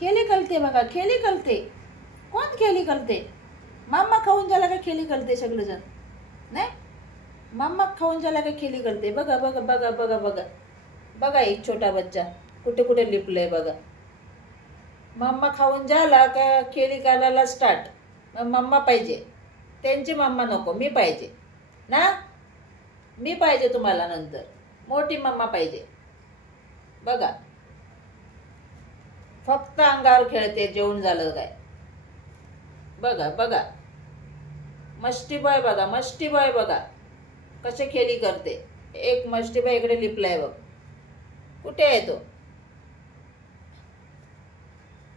खेळी कळते बघा, खेळी कळते. कोण खेळी कळते? मम्मा खाऊन झाला का खेळी कळते सगळेजण? नाही, मम्मा खाऊन झाला का खेळी कळते. बघा बघा बघा बघा बघा बघा, एक छोटा बच्चा कुठे कुठे लिपलंय बघा. मम्मा खाऊन झाला का खेळी करायला स्टार्ट. मग मम्मा पाहिजे, त्यांची मम्मा नको, मी पाहिजे ना. मी पाहिजे तुम्हाला, नंतर मोठी मम्मा पाहिजे. बघा, फक्त अंगावर खेळते जेवण झालं काय. बघा बघा, मस्ती बॉय बघा, मस्ती बॉय बघा कसे खेळी करते. एक मस्ती बॉय इकडे लिपलाय बघ. कुठे आहे तो?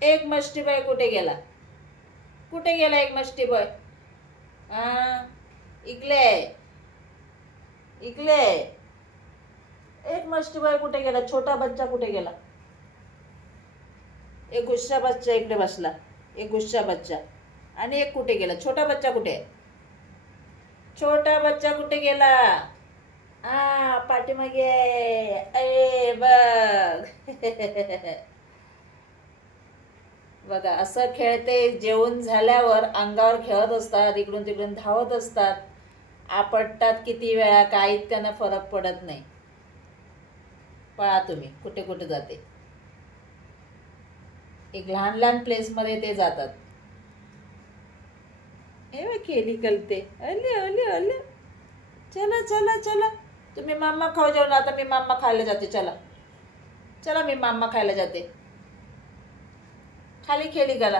एक मस्ती बॉय कुठे गेला? कुठे गेला एक मस्ती बॉय? इकडे इकडे एक मस्ती बॉय कुठे गेला? छोटा बच्चा कुठे गेला? एक गुस्सा बच्चा इकडे बसला, एक गुस्सा बच्चा. आणि एक कुठे गेला? छोटा बच्चा कुठे? छोटा बच्चा कुठे गेला? पाठीमागे. अरे बघ. बघा, असं खेळते. जेवण झाल्यावर अंगावर खेळत असतात, इकडून तिकडून धावत असतात. आपटतात किती वेळा, काहीच त्यांना फरक पडत नाही. पळा तुम्ही कुठे कुठे जाते. एक लहान लहान प्लेसमध्ये ते जातात. हे खेळी कळते. अले अले अले. चला चला चला, तुम्ही मामा खाऊ जेवण. आता मी मामा खायला जाते. चला चला, मी मामा खायला जाते. खाली खेळी करा.